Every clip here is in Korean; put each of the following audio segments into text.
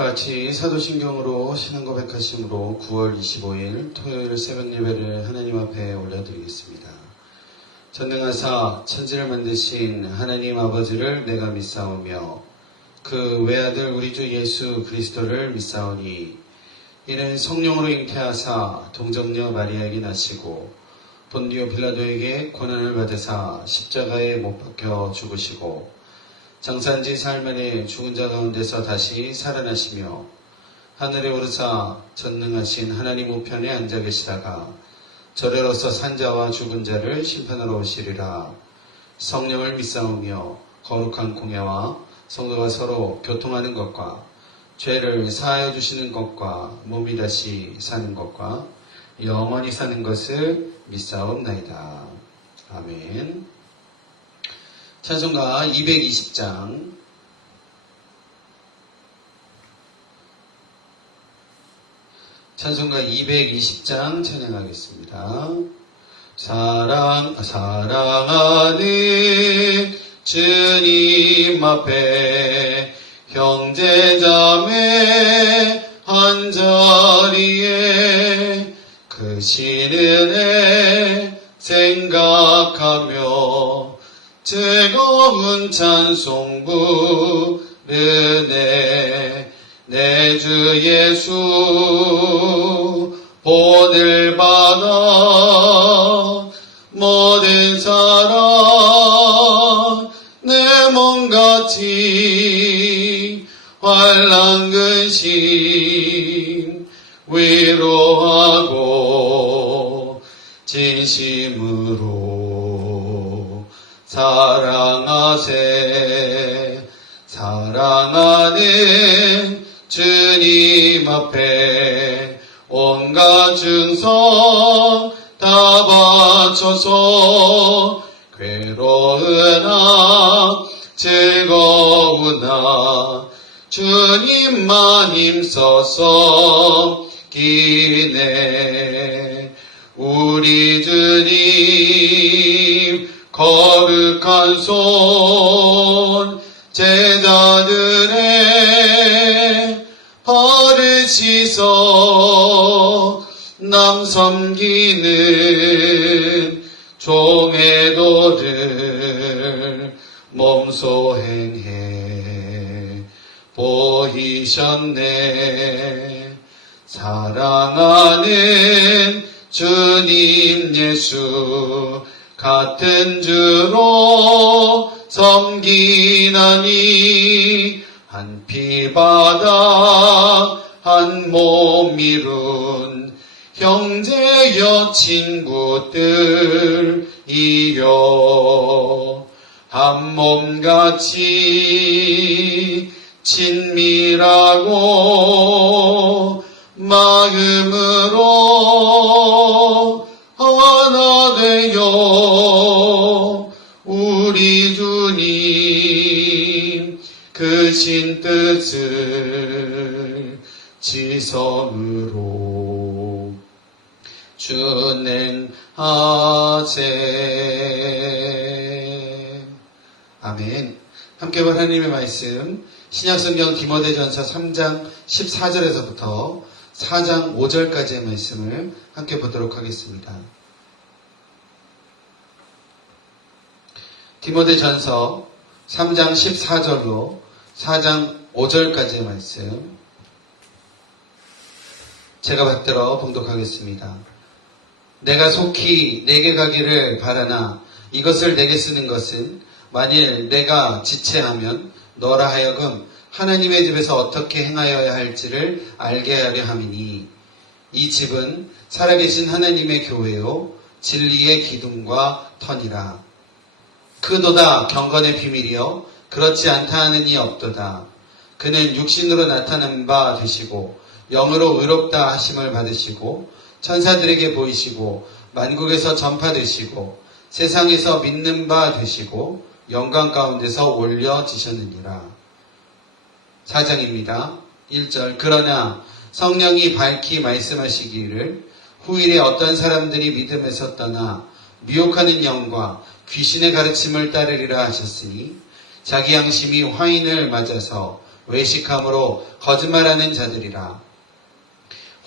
다 같이 사도신경으로 신앙 고백하심으로 9월 25일 토요일 새벽 예배를 하나님 앞에 올려드리겠습니다. 전능하사 천지를 만드신 하나님 아버지를 내가 믿사오며 그 외아들 우리 주 예수 그리스도를 믿사오니 이는 성령으로 잉태하사 동정녀 마리아에게 나시고 본디오 빌라도에게 고난을 받으사 십자가에 못 박혀 죽으시고 장사한지 사흘 만에 죽은 자 가운데서 다시 살아나시며 하늘에 오르사 전능하신 하나님 우편에 앉아 계시다가 저래로서 산 자와 죽은 자를 심판하러 오시리라. 성령을 믿사오며 거룩한 공예와 성도가 서로 교통하는 것과 죄를 사하여 주시는 것과 몸이 다시 사는 것과 영원히 사는 것을 믿사옵나이다. 아멘. 찬송가 220장 찬송가 220장 찬양하겠습니다. 사랑하는 주님 앞에 형제자매 한자리에 크신 은혜 생각하며 즐거운 찬송 부르네. 내 주 예수 본을 받아 모든 사랑 내 몸같이 환난 근심 위로하고 진심으로 사랑하세. 사랑하는 주님 앞에 온갖 증성 다 바쳐서 괴로우나 즐거우나 주님만 힘써서 기네. 우리 주님 거룩한 손 제자들의 발을 씻어 남 섬기는 종의 도를 몸소 행해 보이셨네. 사랑하는 주님 예수 같은 주로 섬기나니 한 피 받아 한 몸 이룬 형제여 친구들이여 한 몸같이 친밀하고 마음으로 하나 되어 우리 주님 크신 뜻을 지성으로 준행하세. 아멘. 함께 볼 하나님의 말씀 신약성경 디모데전서 3장 14절에서부터 4장 5절까지의 말씀을 함께 보도록 하겠습니다. 디모데전서 3장 14절로 4장 5절까지의 말씀 제가 받들어 봉독하겠습니다. 내가 속히 내게 가기를 바라나 이것을 내게 쓰는 것은 만일 내가 지체하면 너라 하여금 하나님의 집에서 어떻게 행하여야 할지를 알게 하려 함이니 이 집은 살아계신 하나님의 교회요 진리의 기둥과 터니라. 그도다 경건의 비밀이요 그렇지 않다 하는 이 없도다. 그는 육신으로 나타난 바 되시고 영으로 의롭다 하심을 받으시고 천사들에게 보이시고 만국에서 전파되시고 세상에서 믿는 바 되시고 영광 가운데서 올려지셨느니라. 4장입니다. 1절 그러나 성령이 밝히 말씀하시기를 후일에 어떤 사람들이 믿음에서 떠나 미혹하는 영과 귀신의 가르침을 따르리라 하셨으니 자기 양심이 화인을 맞아서 외식함으로 거짓말하는 자들이라.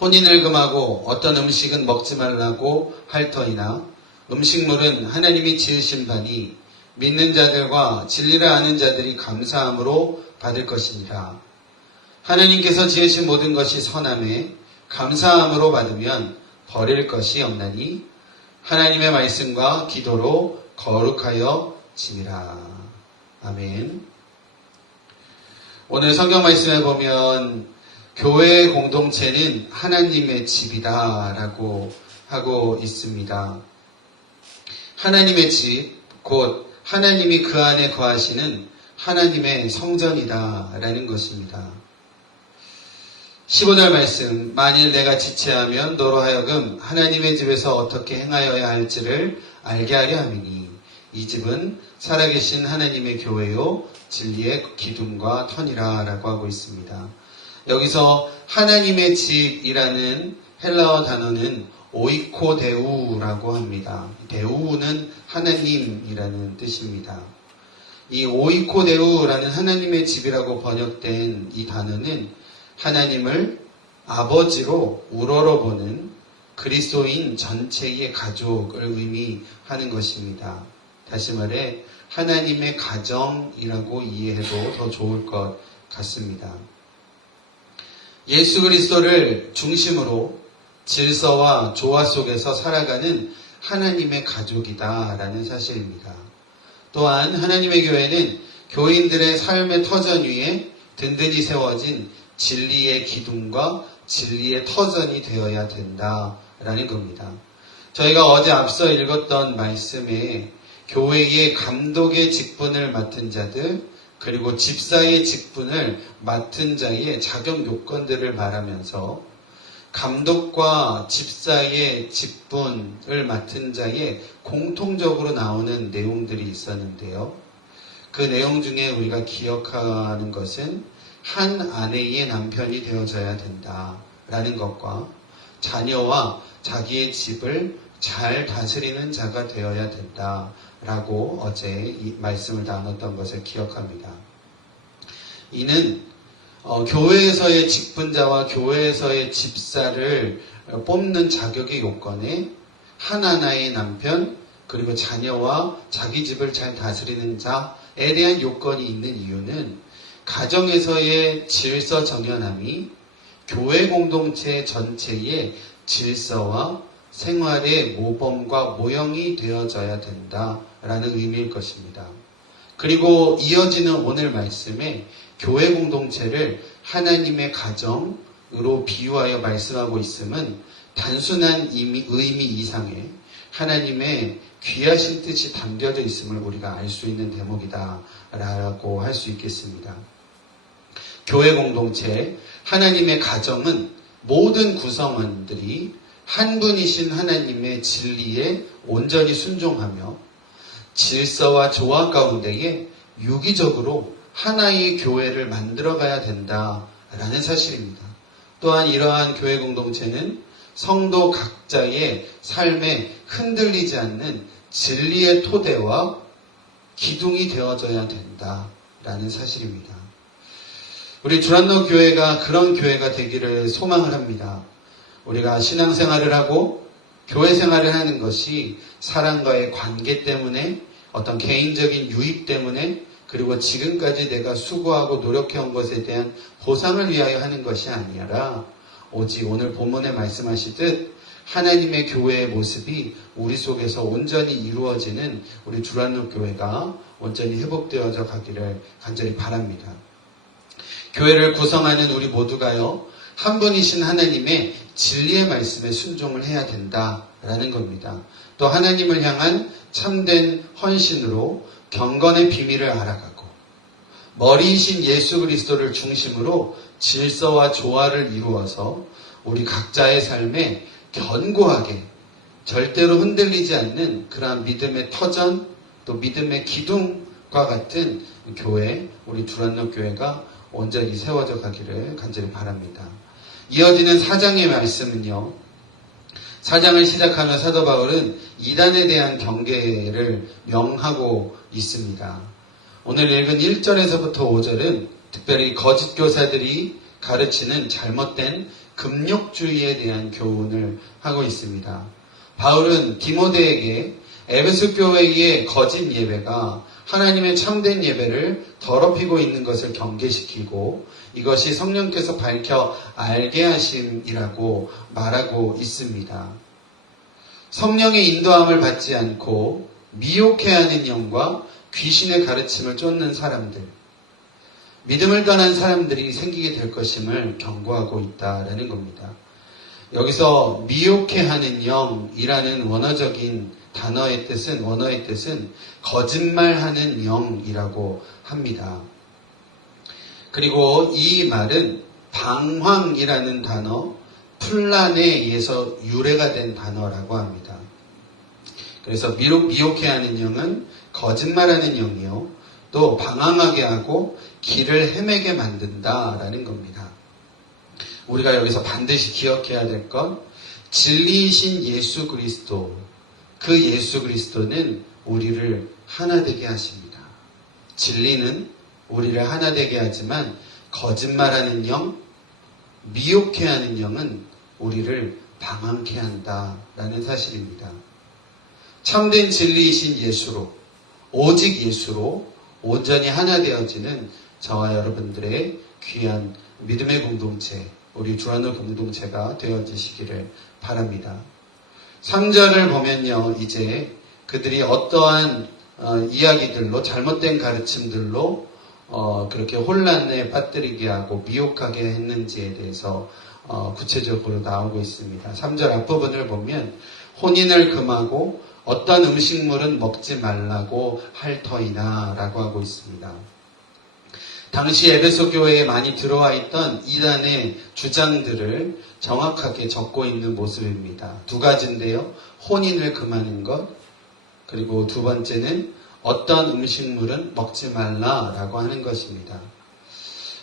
혼인을 금하고 어떤 음식은 먹지 말라고 할 터이나 음식물은 하나님이 지으신 바니 믿는 자들과 진리를 아는 자들이 감사함으로 받을 것이니라. 하나님께서 지으신 모든 것이 선함에 감사함으로 받으면 버릴 것이 없나니 하나님의 말씀과 기도로 거룩하여 지니라. 아멘. 오늘 성경 말씀에 보면 교회 공동체는 하나님의 집이다 라고 하고 있습니다. 하나님의 집, 곧 하나님이 그 안에 거하시는 하나님의 성전이다 라는 것입니다. 15절 말씀, 만일 내가 지체하면 너로 하여금 하나님의 집에서 어떻게 행하여야 할지를 알게 하려 함이니 이 집은 살아계신 하나님의 교회요 진리의 기둥과 터니라 라고 하고 있습니다. 여기서 하나님의 집이라는 헬라어 단어는 오이코데우라고 합니다. 데우는 하나님이라는 뜻입니다. 이 오이코데우라는 하나님의 집이라고 번역된 이 단어는 하나님을 아버지로 우러러보는 그리스도인 전체의 가족을 의미하는 것입니다. 다시 말해 하나님의 가정이라고 이해해도 더 좋을 것 같습니다. 예수 그리스도를 중심으로 질서와 조화 속에서 살아가는 하나님의 가족이다라는 사실입니다. 또한 하나님의 교회는 교인들의 삶의 터전 위에 든든히 세워진 진리의 기둥과 진리의 터전이 되어야 된다라는 겁니다. 저희가 어제 앞서 읽었던 말씀에 교회의 감독의 직분을 맡은 자들, 그리고 집사의 직분을 맡은 자의 자격 요건들을 말하면서 감독과 집사의 직분을 맡은 자의 공통적으로 나오는 내용들이 있었는데요. 그 내용 중에 우리가 기억하는 것은 한 아내의 남편이 되어져야 된다라는 것과 자녀와 자기의 집을 잘 다스리는 자가 되어야 된다라고 어제 이 말씀을 나눴던 것을 기억합니다. 이는 교회에서의 직분자와 교회에서의 집사를 뽑는 자격의 요건에 하나하나의 남편 그리고 자녀와 자기 집을 잘 다스리는 자에 대한 요건이 있는 이유는 가정에서의 질서 정연함이 교회 공동체 전체의 질서와 생활의 모범과 모형이 되어져야 된다라는 의미일 것입니다. 그리고 이어지는 오늘 말씀에 교회 공동체를 하나님의 가정으로 비유하여 말씀하고 있음은 단순한 의미 이상의 하나님의 귀하신 뜻이 담겨져 있음을 우리가 알 수 있는 대목이다라고 할 수 있겠습니다. 교회 공동체, 하나님의 가정은 모든 구성원들이 한 분이신 하나님의 진리에 온전히 순종하며 질서와 조화 가운데에 유기적으로 하나의 교회를 만들어가야 된다라는 사실입니다. 또한 이러한 교회 공동체는 성도 각자의 삶에 흔들리지 않는 진리의 토대와 기둥이 되어져야 된다라는 사실입니다. 우리 주란노 교회가 그런 교회가 되기를 소망을 합니다. 우리가 신앙생활을 하고 교회 생활을 하는 것이 사람과의 관계 때문에 어떤 개인적인 유익 때문에 그리고 지금까지 내가 수고하고 노력해온 것에 대한 보상을 위하여 하는 것이 아니라 오직 오늘 본문에 말씀하시듯 하나님의 교회의 모습이 우리 속에서 온전히 이루어지는 우리 주란노 교회가 온전히 회복되어져 가기를 간절히 바랍니다. 교회를 구성하는 우리 모두가요, 한 분이신 하나님의 진리의 말씀에 순종을 해야 된다라는 겁니다. 또 하나님을 향한 참된 헌신으로 경건의 비밀을 알아가고 머리이신 예수 그리스도를 중심으로 질서와 조화를 이루어서 우리 각자의 삶에 견고하게 절대로 흔들리지 않는 그러한 믿음의 터전 또 믿음의 기둥과 같은 교회, 우리 두란노 교회가 온전히 세워져 가기를 간절히 바랍니다. 이어지는 4장의 말씀은요, 4장을 시작하며 사도 바울은 이단에 대한 경계를 명하고 있습니다. 오늘 읽은 1절에서부터 5절은 특별히 거짓 교사들이 가르치는 잘못된 금욕주의에 대한 교훈을 하고 있습니다. 바울은 디모데에게 에베소 교회의 거짓 예배가 하나님의 참된 예배를 더럽히고 있는 것을 경계시키고 이것이 성령께서 밝혀 알게 하심이라고 말하고 있습니다. 성령의 인도함을 받지 않고 미혹해하는 영과 귀신의 가르침을 쫓는 사람들, 믿음을 떠난 사람들이 생기게 될 것임을 경고하고 있다라는 겁니다. 여기서 미혹해하는 영이라는 원어의 뜻은 거짓말하는 영이라고 합니다. 그리고 이 말은 방황이라는 단어, 플란에 의해서 유래가 된 단어라고 합니다. 그래서 미혹해하는 영은 거짓말하는 영이요, 또 방황하게 하고 길을 헤매게 만든다라는 겁니다. 우리가 여기서 반드시 기억해야 될 건 진리이신 예수 그리스도, 그 예수 그리스도는 우리를 하나 되게 하십니다. 진리는 우리를 하나 되게 하지만 거짓말하는 영, 미혹해하는 영은 우리를 방황케 한다라는 사실입니다. 참된 진리이신 예수로, 오직 예수로 온전히 하나 되어지는 저와 여러분들의 귀한 믿음의 공동체, 우리 주안의 공동체가 되어지시기를 바랍니다. 3절을 보면요, 이제 그들이 어떠한 이야기들로, 잘못된 가르침들로 그렇게 혼란에 빠뜨리게 하고 미혹하게 했는지에 대해서 구체적으로 나오고 있습니다. 3절 앞부분을 보면 혼인을 금하고 어떤 음식물은 먹지 말라고 할 터이나 라고 하고 있습니다. 당시 에베소 교회에 많이 들어와 있던 이단의 주장들을 정확하게 적고 있는 모습입니다. 두 가지인데요. 혼인을 금하는 것, 그리고 두 번째는 어떤 음식물은 먹지 말라라고 하는 것입니다.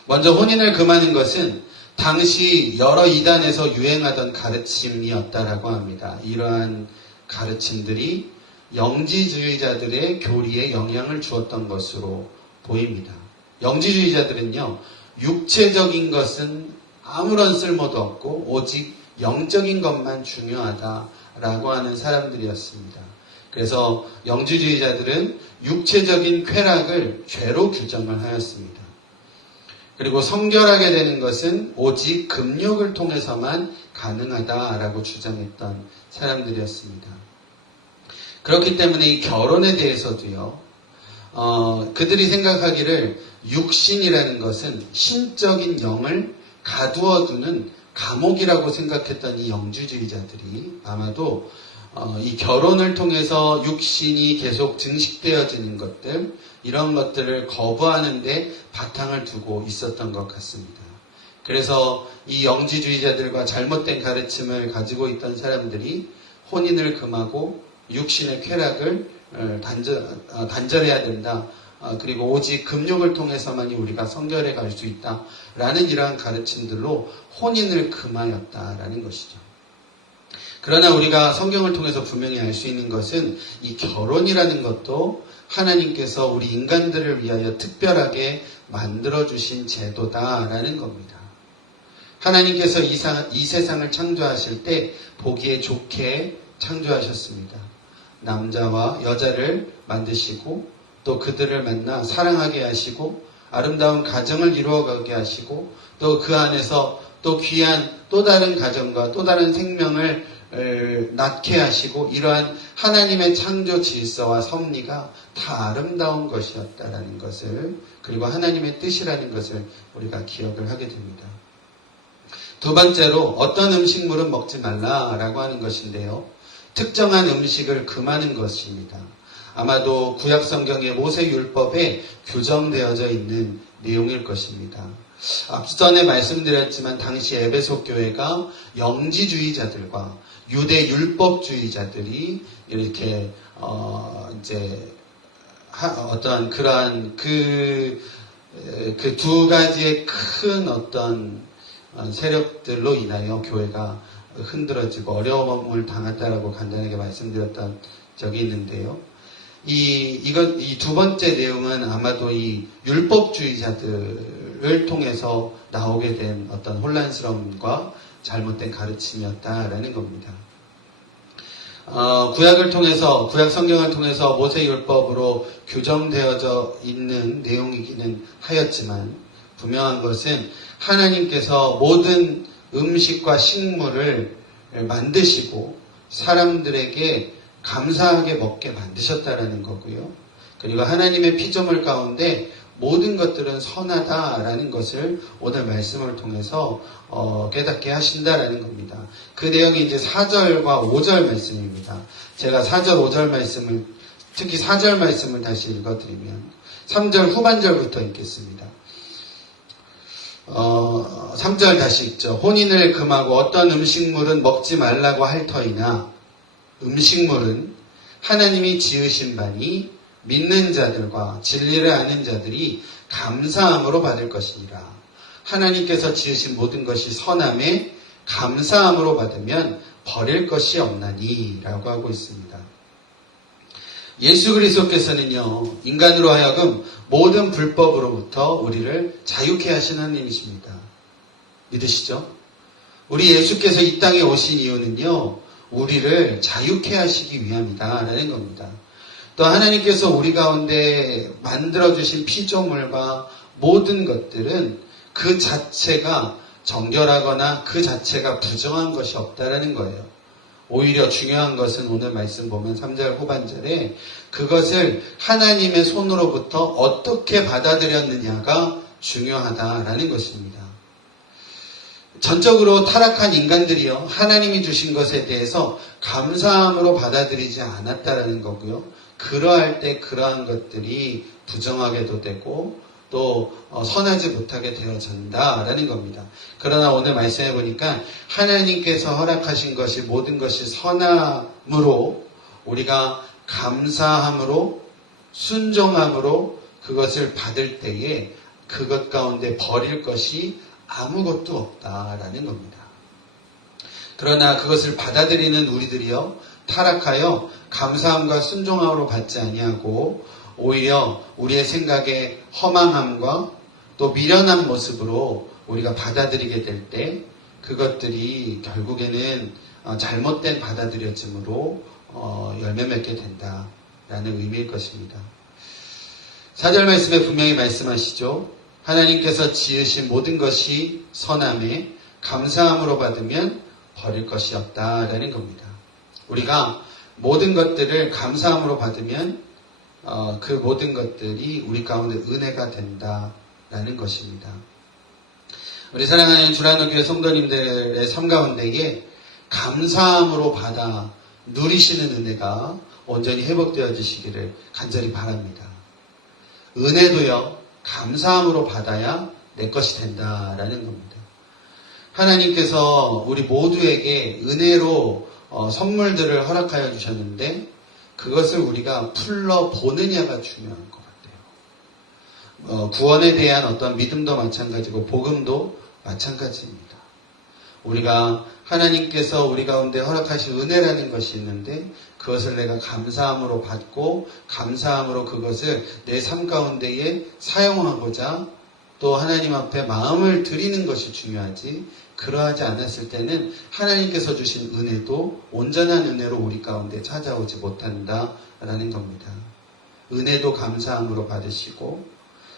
먼저 혼인을 금하는 것은 당시 여러 이단에서 유행하던 가르침이었다라고 합니다. 이러한 가르침들이 영지주의자들의 교리에 영향을 주었던 것으로 보입니다. 영지주의자들은요, 육체적인 것은 아무런 쓸모도 없고 오직 영적인 것만 중요하다라고 하는 사람들이었습니다. 그래서 영지주의자들은 육체적인 쾌락을 죄로 규정을 하였습니다. 그리고 성결하게 되는 것은 오직 금욕을 통해서만 가능하다라고 주장했던 사람들이었습니다. 그렇기 때문에 이 결혼에 대해서도요, 그들이 생각하기를 육신이라는 것은 신적인 영을 가두어두는 감옥이라고 생각했던 이 영지주의자들이 아마도 이 결혼을 통해서 육신이 계속 증식되어지는 것들, 이런 것들을 거부하는데 바탕을 두고 있었던 것 같습니다. 그래서 이 영지주의자들과 잘못된 가르침을 가지고 있던 사람들이 혼인을 금하고 육신의 쾌락을 단절해야 된다. 그리고 오직 금욕을 통해서만이 우리가 성결해 갈 수 있다라는 이러한 가르침들로 혼인을 금하였다라는 것이죠. 그러나 우리가 성경을 통해서 분명히 알 수 있는 것은 이 결혼이라는 것도 하나님께서 우리 인간들을 위하여 특별하게 만들어주신 제도다라는 겁니다. 하나님께서 이 세상을 창조하실 때 보기에 좋게 창조하셨습니다. 남자와 여자를 만드시고 또 그들을 만나 사랑하게 하시고 아름다운 가정을 이루어가게 하시고 또 그 안에서 또 귀한 또 다른 가정과 또 다른 생명을 낳게 하시고 이러한 하나님의 창조 질서와 섭리가 다 아름다운 것이었다라는 것을, 그리고 하나님의 뜻이라는 것을 우리가 기억을 하게 됩니다. 두 번째로 어떤 음식물은 먹지 말라라고 하는 것인데요. 특정한 음식을 금하는 것입니다. 아마도 구약 성경의 모세율법에 규정되어져 있는 내용일 것입니다. 앞전에 말씀드렸지만 당시 에베소 교회가 영지주의자들과 유대 율법주의자들이 이렇게 어떤 그러한 그 두 가지의 큰 어떤 세력들로 인하여 교회가 흔들어지고 어려움을 당했다라고 간단하게 말씀드렸던 적이 있는데요. 이 두 번째 내용은 아마도 이 율법주의자들을 통해서 나오게 된 어떤 혼란스러움과 잘못된 가르침이었다라는 겁니다. 구약 성경을 통해서 모세율법으로 규정되어져 있는 내용이기는 하였지만 분명한 것은 하나님께서 모든 음식과 식물을 만드시고 사람들에게 감사하게 먹게 만드셨다라는 거고요. 그리고 하나님의 피조물 가운데 모든 것들은 선하다라는 것을 오늘 말씀을 통해서 깨닫게 하신다라는 겁니다. 그 내용이 이제 4절과 5절 말씀입니다. 제가 4절, 5절 말씀을, 특히 4절 말씀을 다시 읽어드리면 3절 후반절부터 읽겠습니다. 3절 다시 읽죠. 혼인을 금하고 어떤 음식물은 먹지 말라고 할 터이나 음식물은 하나님이 지으신 바니 믿는 자들과 진리를 아는 자들이 감사함으로 받을 것이니라. 하나님께서 지으신 모든 것이 선함에 감사함으로 받으면 버릴 것이 없나니 라고 하고 있습니다. 예수 그리스도께서는요, 인간으로 하여금 모든 불법으로부터 우리를 자유케 하신 하나님이십니다. 믿으시죠? 우리 예수께서 이 땅에 오신 이유는요, 우리를 자유케 하시기 위함이다 라는 겁니다. 또 하나님께서 우리 가운데 만들어주신 피조물과 모든 것들은 그 자체가 정결하거나 그 자체가 부정한 것이 없다라는 거예요. 오히려 중요한 것은 오늘 말씀 보면 3절 후반절에 그것을 하나님의 손으로부터 어떻게 받아들였느냐가 중요하다라는 것입니다. 전적으로 타락한 인간들이요, 하나님이 주신 것에 대해서 감사함으로 받아들이지 않았다라는 거고요. 그러할 때 그러한 것들이 부정하게도 되고 또 선하지 못하게 되어진다라는 겁니다. 그러나 오늘 말씀해 보니까 하나님께서 허락하신 것이 모든 것이 선함으로 우리가 감사함으로 순종함으로 그것을 받을 때에 그것 가운데 버릴 것이 아무것도 없다라는 겁니다. 그러나 그것을 받아들이는 우리들이요, 타락하여 감사함과 순종함으로 받지 아니하고 오히려 우리의 생각에 허망함과 또 미련한 모습으로 우리가 받아들이게 될 때 그것들이 결국에는 잘못된 받아들여짐으로 열매 맺게 된다라는 의미일 것입니다. 4절 말씀에 분명히 말씀하시죠. 하나님께서 지으신 모든 것이 선함에 감사함으로 받으면 버릴 것이 없다라는 겁니다. 우리가 모든 것들을 감사함으로 받으면 그 모든 것들이 우리 가운데 은혜가 된다라는 것입니다. 우리 사랑하는 주라노교회 성도님들의 삶 가운데에 감사함으로 받아 누리시는 은혜가 온전히 회복되어지시기를 간절히 바랍니다. 은혜도요, 감사함으로 받아야 내 것이 된다라는 겁니다. 하나님께서 우리 모두에게 은혜로 선물들을 허락하여 주셨는데 그것을 우리가 풀러보느냐가 중요한 것 같아요. 구원에 대한 어떤 믿음도 마찬가지고 복음도 마찬가지입니다. 우리가 하나님께서 우리 가운데 허락하신 은혜라는 것이 있는데 그것을 내가 감사함으로 받고 감사함으로 그것을 내 삶 가운데에 사용하고자 또 하나님 앞에 마음을 드리는 것이 중요하지, 그러하지 않았을 때는 하나님께서 주신 은혜도 온전한 은혜로 우리 가운데 찾아오지 못한다라는 겁니다. 은혜도 감사함으로 받으시고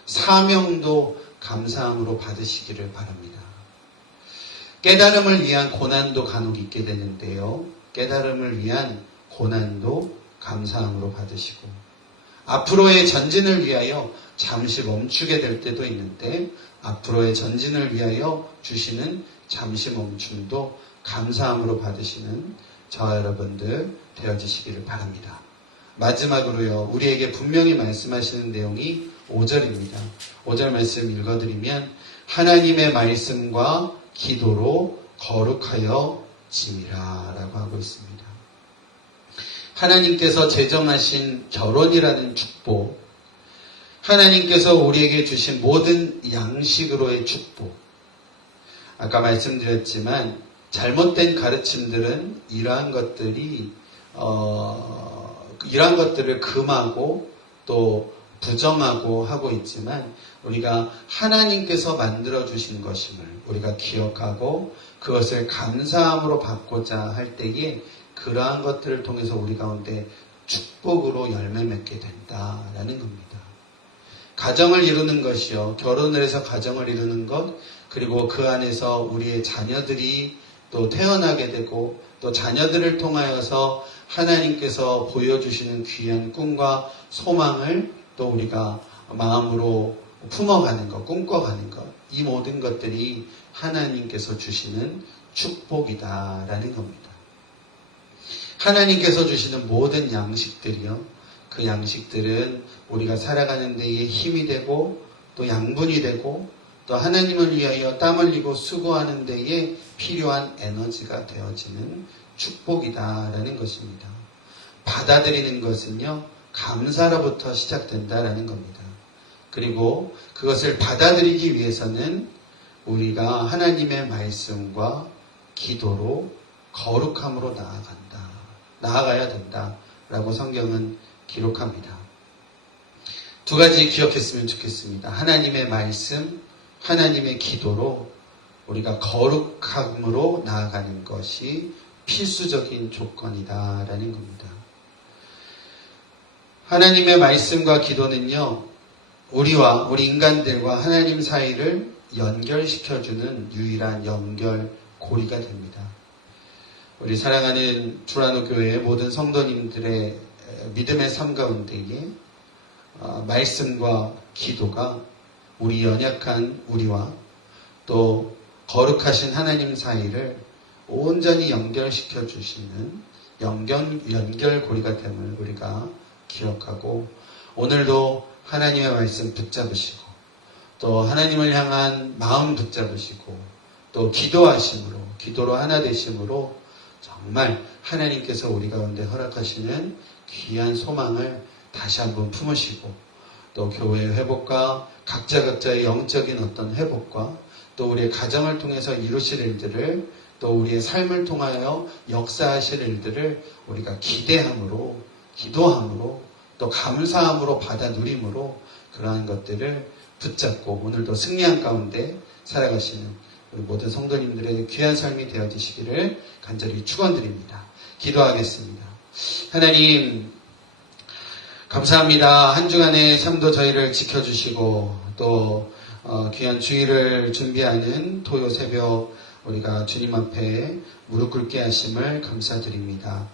사명도 감사함으로 받으시기를 바랍니다. 깨달음을 위한 고난도 간혹 있게 되는데요, 깨달음을 위한 고난도 감사함으로 받으시고 앞으로의 전진을 위하여 잠시 멈추게 될 때도 있는데 앞으로의 전진을 위하여 주시는 잠시 멈춤도 감사함으로 받으시는 저와 여러분들 되어지시기를 바랍니다. 마지막으로요, 우리에게 분명히 말씀하시는 내용이 5절입니다. 5절 말씀 읽어드리면 하나님의 말씀과 기도로 거룩하여 지미라 라고 하고 있습니다. 하나님께서 제정하신 결혼이라는 축복, 하나님께서 우리에게 주신 모든 양식으로의 축복, 아까 말씀드렸지만 잘못된 가르침들은 이러한 것들이 이러한 것들을 금하고 또 부정하고 하고 있지만 우리가 하나님께서 만들어주신 것임을 우리가 기억하고 그것을 감사함으로 받고자 할 때에 그러한 것들을 통해서 우리 가운데 축복으로 열매 맺게 된다라는 겁니다. 가정을 이루는 것이요. 결혼을 해서 가정을 이루는 것, 그리고 그 안에서 우리의 자녀들이 또 태어나게 되고 또 자녀들을 통하여서 하나님께서 보여주시는 귀한 꿈과 소망을 또 우리가 마음으로 품어가는 것, 꿈꿔가는 것, 이 모든 것들이 하나님께서 주시는 축복이다라는 겁니다. 하나님께서 주시는 모든 양식들이요. 그 양식들은 우리가 살아가는 데에 힘이 되고 또 양분이 되고 또 하나님을 위하여 땀 흘리고 수고하는 데에 필요한 에너지가 되어지는 축복이다라는 것입니다. 받아들이는 것은요, 감사로부터 시작된다라는 겁니다. 그리고 그것을 받아들이기 위해서는 우리가 하나님의 말씀과 기도로 거룩함으로 나아가야 된다라고 성경은 기록합니다. 두 가지 기억했으면 좋겠습니다. 하나님의 말씀, 하나님의 기도로 우리가 거룩함으로 나아가는 것이 필수적인 조건이다라는 겁니다. 하나님의 말씀과 기도는요, 우리 인간들과 하나님 사이를 연결시켜주는 유일한 연결고리가 됩니다. 우리 사랑하는 주라노 교회의 모든 성도님들의 믿음의 삶 가운데에 말씀과 기도가 우리 연약한 우리와 또 거룩하신 하나님 사이를 온전히 연결시켜 주시는 연결고리가 됨을 우리가 기억하고 오늘도 하나님의 말씀 붙잡으시고 또 하나님을 향한 마음 붙잡으시고 또 기도로 하나 되심으로 정말 하나님께서 우리 가운데 허락하시는 귀한 소망을 다시 한번 품으시고 또 교회의 회복과 각자의 영적인 어떤 회복과 또 우리의 가정을 통해서 이루실 일들을 또 우리의 삶을 통하여 역사하실 일들을 우리가 기대함으로 기도함으로 또 감사함으로 받아 누림으로 그러한 것들을 붙잡고 오늘도 승리한 가운데 살아가시는 우리 모든 성도님들의 귀한 삶이 되어지시기를 간절히 축원드립니다. 기도하겠습니다. 하나님 감사합니다. 한 주간의 삶도 저희를 지켜주시고 또 귀한 주일을 준비하는 토요 새벽 우리가 주님 앞에 무릎 꿇게 하심을 감사드립니다.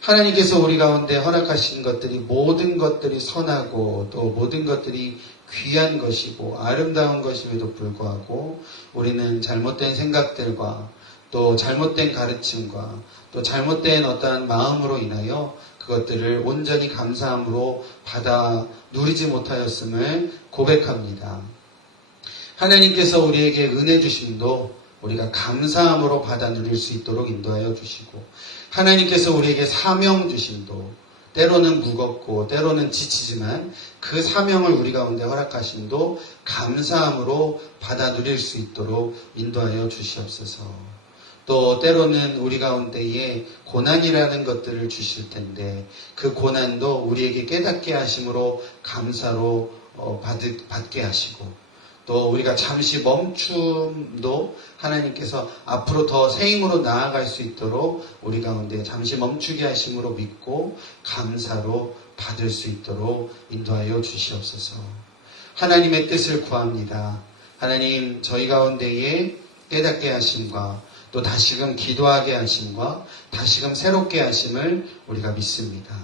하나님께서 우리 가운데 허락하신 것들이 모든 것들이 선하고 또 모든 것들이 귀한 것이고 아름다운 것임에도 불구하고 우리는 잘못된 생각들과 또 잘못된 가르침과 또 잘못된 어떠한 마음으로 인하여 그것들을 온전히 감사함으로 받아 누리지 못하였음을 고백합니다. 하나님께서 우리에게 은혜 주심도 우리가 감사함으로 받아 누릴 수 있도록 인도하여 주시고 하나님께서 우리에게 사명 주심도 때로는 무겁고 때로는 지치지만 그 사명을 우리 가운데 허락하심도 감사함으로 받아 누릴 수 있도록 인도하여 주시옵소서. 또 때로는 우리 가운데에 고난이라는 것들을 주실 텐데 그 고난도 우리에게 깨닫게 하심으로 감사로 받게 하시고 또 우리가 잠시 멈춤도 하나님께서 앞으로 더 새 힘으로 나아갈 수 있도록 우리 가운데 잠시 멈추게 하심으로 믿고 감사로 받을 수 있도록 인도하여 주시옵소서. 하나님의 뜻을 구합니다. 하나님 저희 가운데에 깨닫게 하심과 또 다시금 기도하게 하심과 다시금 새롭게 하심을 우리가 믿습니다.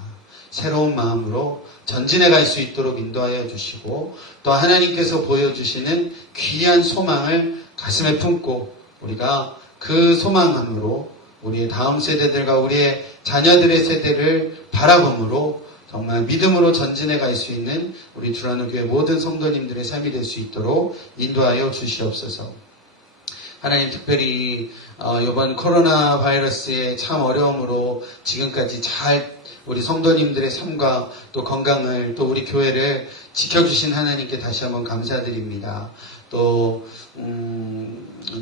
새로운 마음으로 전진해 갈 수 있도록 인도하여 주시고 또 하나님께서 보여주시는 귀한 소망을 가슴에 품고 우리가 그 소망함으로 우리의 다음 세대들과 우리의 자녀들의 세대를 바라봄으로 정말 믿음으로 전진해 갈 수 있는 우리 주라노 교회 모든 성도님들의 삶이 될 수 있도록 인도하여 주시옵소서. 하나님 특별히 이번 코로나 바이러스의 참 어려움으로 지금까지 잘 우리 성도님들의 삶과 또 건강을 또 우리 교회를 지켜주신 하나님께 다시 한번 감사드립니다. 또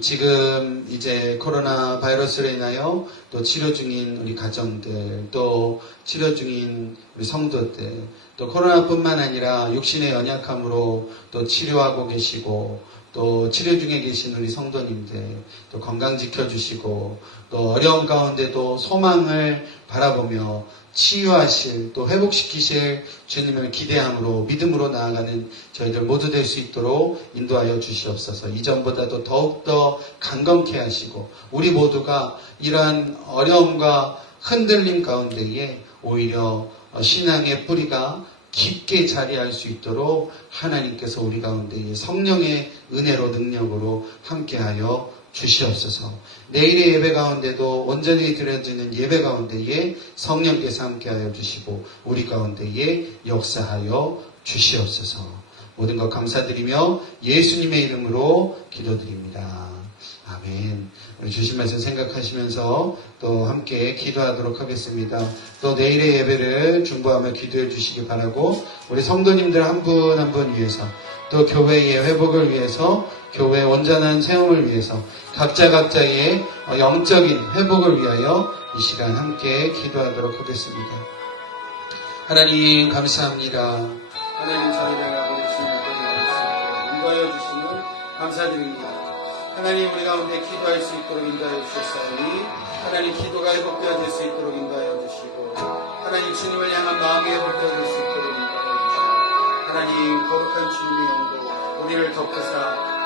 지금 이제 코로나 바이러스로 인하여 또 치료 중인 우리 가정들, 또 치료 중인 우리 성도들, 또 코로나뿐만 아니라 육신의 연약함으로 또 치료하고 계시고 또 치료 중에 계신 우리 성도님들 또 건강 지켜주시고 또 어려운 가운데도 소망을 바라보며 치유하실 또 회복시키실 주님을 기대함으로 믿음으로 나아가는 저희들 모두 될 수 있도록 인도하여 주시옵소서. 이전보다도 더욱더 강건케 하시고 우리 모두가 이러한 어려움과 흔들림 가운데에 오히려 신앙의 뿌리가 깊게 자리할 수 있도록 하나님께서 우리 가운데 성령의 은혜로 능력으로 함께하여 주시옵소서. 내일의 예배 가운데도 온전히 드려지는 예배 가운데에 성령께서 함께하여 주시고 우리 가운데에 역사하여 주시옵소서. 모든 것 감사드리며 예수님의 이름으로 기도드립니다. 아멘. 주신 말씀 생각하시면서 또 함께 기도하도록 하겠습니다. 또 내일의 예배를 중보하며 기도해 주시기 바라고 우리 성도님들 한 분 한 분 위해서 또 교회의 회복을 위해서 교회의 온전한 세움을 위해서 각자의 영적인 회복을 위하여 이 시간 함께 기도하도록 하겠습니다. 하나님 감사합니다. 하나님 저희를 아버지 주님을 인도하여 주시는 감사드립니다. 하나님 우리 가운데 기도할 수 있도록 인도하여 주셨사오니 하나님 기도가 회복되어질 수 있도록 인도하여 주시고 하나님 주님을 향한 마음이 회복되어질 수 있도록 인도하여 주시고 하나님 거룩한 주님의 영도 우리를 덮으사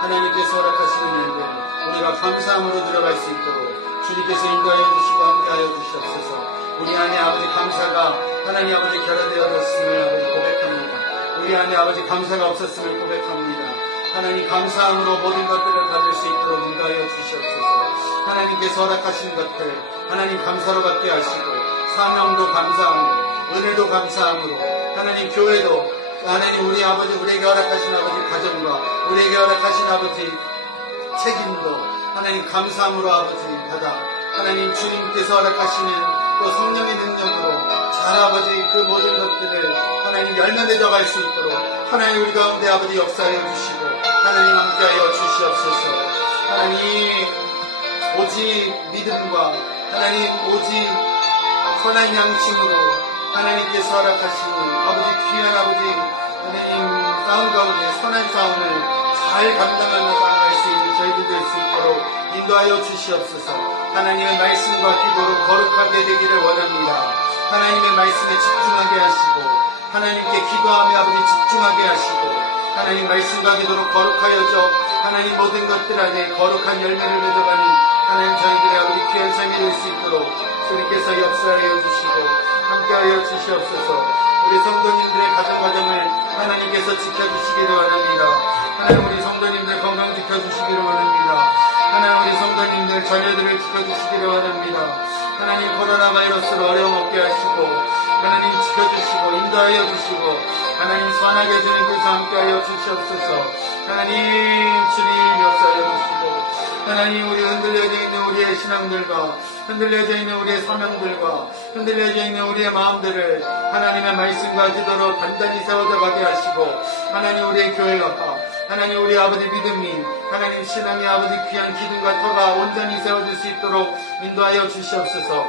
하나님께서 허락하시는 일들 우리가 감사함으로 들어갈 수 있도록 주님께서 인도하여 주시고 함께하여 주시옵소서. 우리 안에 아버지 감사가 하나님 아버지 결여되어졌음을 아버지 고백합니다. 우리 안에 아버지 감사가 없었음을 고백합니다. 하나님 감사함으로 모든 것들을 받을 수 있도록 인도하여 주시옵소서. 하나님께서 허락하신 것들 하나님 감사로 받게 하시고 사명도 감사함으로 은혜도 감사함으로 하나님 교회도 하나님 우리 아버지 우리에게 허락하신 아버지 가정과 우리에게 허락하신 아버지 책임도 하나님 감사함으로 아버지 받아 하나님 주님께서 허락하시는 또 성령의 능력으로 잘 아버지 그 모든 것들을 하나님 열매 맺어갈 수 있도록 하나님 우리 가운데 아버지 역사하여 주시고 하나님 함께하여 주시옵소서. 하나님 오직 믿음과 하나님 오직 선한 양심으로 하나님께서 허락하신 아버지 귀한 아버지 하나님 싸움 가운데 선한 싸움을 잘 감당하며 나아갈 수 있는 저희들 될 수 있도록 인도하여 주시옵소서. 하나님의 말씀과 기도로 거룩하게 되기를 원합니다. 하나님의 말씀에 집중하게 하시고 하나님께 기도하며 아버지 집중하게 하시고 하나님 말씀과 기도로 거룩하여져 하나님 모든 것들 안에 거룩한 열매를 맺어가는 하나님 저희들의 아버지 귀한 삶이 될 수 있도록 주님께서 역사하여 주시고 함께하여 주시옵소서. 우리 성도님들의 가정 과정을 하나님께서 지켜주시기를 원합니다. 하나님 우리 성도님들 건강 지켜주시기를 원합니다. 하나님 우리 성도님들 자녀들을 지켜주시기를 원합니다. 하나님 코로나 바이러스로 어려움 없게 하시고 하나님 지켜주시고 인도하여 주시고 하나님 선하게 주님께서 함께하여 주시옵소서. 하나님 주님 역사하여 주시고 하나님 우리 흔들려져 있는 우리의 신앙들과 흔들려져 있는 우리의 사명들과 흔들려져 있는 우리의 마음들을 하나님의 말씀과 기도로 단단히 세워져 가게 하시고 하나님 우리의 교회가 하나님 우리 아버지 믿음이 하나님 신앙의 아버지 귀한 기둥과 터가 온전히 세워질 수 있도록 인도하여 주시옵소서.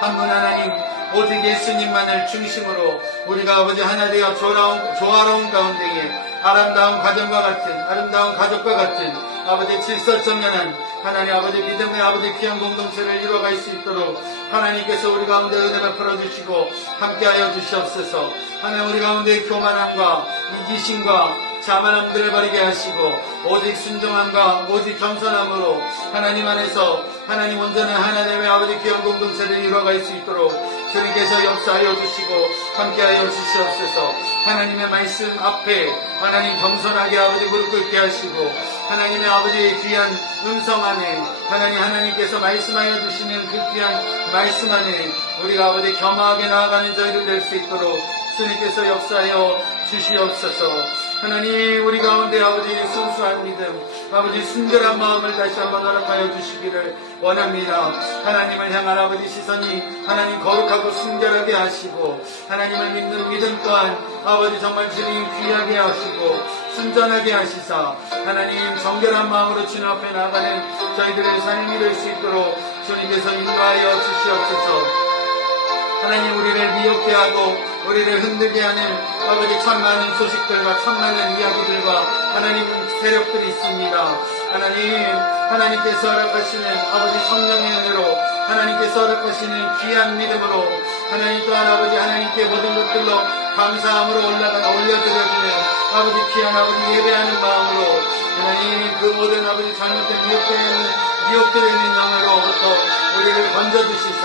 한 분 하나님 오직 예수님만을 중심으로 우리가 아버지 하나 되어 조화로운 가운데에 아름다운 가정과 같은 아름다운 가족과 같은 아버지 질서정연한 하나님 아버지 믿음의 아버지 귀한 공동체를 이루어갈 수 있도록 하나님께서 우리 가운데 은혜 베풀어 주시고 함께하여 주시옵소서. 하나님 우리 가운데 교만함과 이기심과 자만함들을 버리게 하시고 오직 순종함과 오직 겸손함으로 하나님 안에서 하나님 온전한 하나님의 아버지 귀한 공동체를 이루어갈 수 있도록 주님께서 역사하여 주시고 함께하여 주시옵소서. 하나님의 말씀 앞에 하나님 겸손하게 아버지 무릎 꿇게 하시고 하나님의 아버지의 귀한 음성 안에 하나님께서 말씀하여 주시는 그 귀한 말씀 안에 우리가 아버지 겸허하게 나아가는 저희들 될 수 있도록 주님께서 역사하여 주시옵소서. 하나님 우리 가운데 아버지 순수한 믿음, 아버지 순결한 마음을 다시 한번 허락하여 주시기를 원합니다. 하나님을 향한 아버지 시선이 하나님 거룩하고 순결하게 하시고, 하나님을 믿는 믿음 또한 아버지 정말 주님 귀하게 하시고 순전하게 하시사 하나님 정결한 마음으로 주님 앞에 나가는 저희들의 삶이 될 수 있도록 주님께서 인도하여 주시옵소서. 하나님 우리를 미혹게 하고 우리를 흔들게 하는 아버지 참 많은 소식들과 참 많은 이야기들과 하나님 세력들이 있습니다. 하나님께서 허락하시는 아버지 성령의 은혜로, 하나님께서 허락하시는 귀한 믿음으로, 하나님 또한 아버지 하나님께 모든 것들로 감사함으로 올려드려지는 아버지 귀한 아버지 예배하는 마음으로, 하나님 그 모든 아버지 잘못된 미혹되는 영으로부터 우리를 건져주시사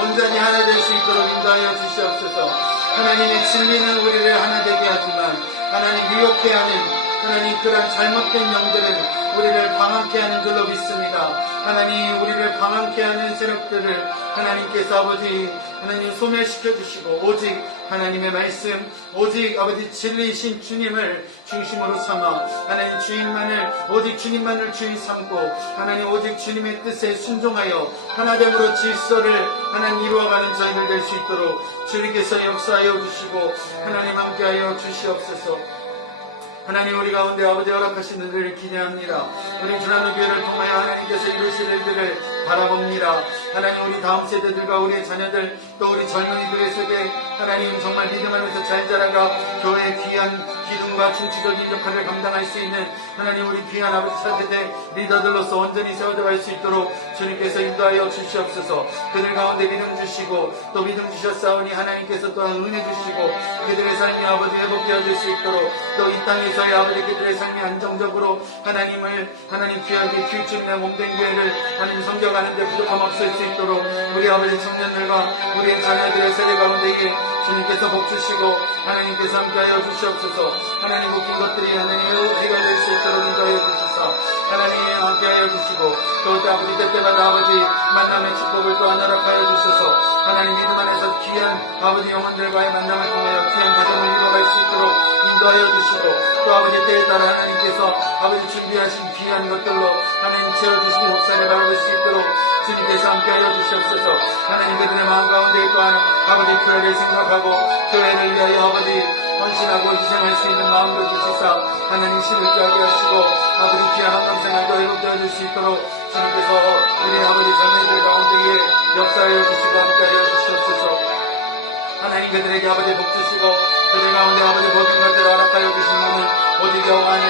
온전히 하나 될 수 있도록 인도하여 주시옵소서. 하나님의 진리는 우리를 하나 되게 하지만 하나님 미혹해 하는 하나님 그런 잘못된 영들은 우리를 방황케 하는 줄로 믿습니다. 하나님 우리를 방황케 하는 세력들을 하나님께서 아버지 하나님 소멸시켜 주시고, 오직 하나님의 말씀, 오직 아버지 진리이신 주님을 중심으로 삼아 하나님 오직 주님만을 주인 삼고 하나님 오직 주님의 뜻에 순종하여 하나됨으로 질서를 하나님 이루어가는 저희들 될 수 있도록 주님께서 역사하여 주시고 하나님 함께하여 주시옵소서. 하나님 우리 가운데 아버지 허락하신 일을 기대합니다. 우리 주라는 교회를 통하여 하나님께서 이루실 일들을 바라봅니다. 하나님 우리 다음 세대들과 우리의 자녀들 또 우리 젊은이들의 세대 하나님 정말 믿음 안에서 잘 자라가 교회의 귀한 기둥과 중추적인 역할을 감당할 수 있는 하나님 우리 귀한 아버지 차세대 리더들로서 온전히 세워져 갈 수 있도록 주님께서 인도하여 주시옵소서. 그들 가운데 믿음 주시고 또 믿음 주셨사오니 하나님께서 또한 은혜 주시고 그들의 삶이 아버지 회복되어질 수 있도록 또 이 땅에서의 아버지 그들의 삶이 안정적으로 하나님 귀하게 주님의 몸된 교회를 하나님 섬겨가는데 부족함 없을 수 있도록 우리 아버지 청년들과 우리의 자녀들의 세대 가운데에 주님께서 복 주시고 하나님께서 함께하여 주시옵소서. 하나님 웃긴 것들이 하나님 해결될 수 있도록 인도하여 주시사 하나님 함께하여 주시고 또 아버지 때때마다 아버지 만남의 축복을 또한 허락하여 주셔서 하나님 믿음 안에서 귀한 아버지 영혼들과의 만남을 통하여 귀한 가정을 이루어갈 수 있도록 인도하여 주시고 또 아버지 때에 따라 하나님께서 아버지 준비하신 귀한 것들로 하나님 채워주시고 목사를 바라볼 수 있도록 주님께서 함께하여 주시옵소서. 하나님 그들의 마음 가운데 또한 아버지 교회를 생각하고 교회를 위하여 아버지 헌신하고 희생할 수 있는 마음으로 주시사 하나님 힘을 깨하게 하시고 아버지 귀한 한평생활도 회복되어 줄 수 있도록 주님께서 우리 아버지 자녀들 가운데에 역사하여 주시고 함께하여 주시옵소서. 하나님 그들에게 아버지 복 주시고 그들 가운데 아버지 모든 것들을 허락하여 주신 몸은 오직 영원히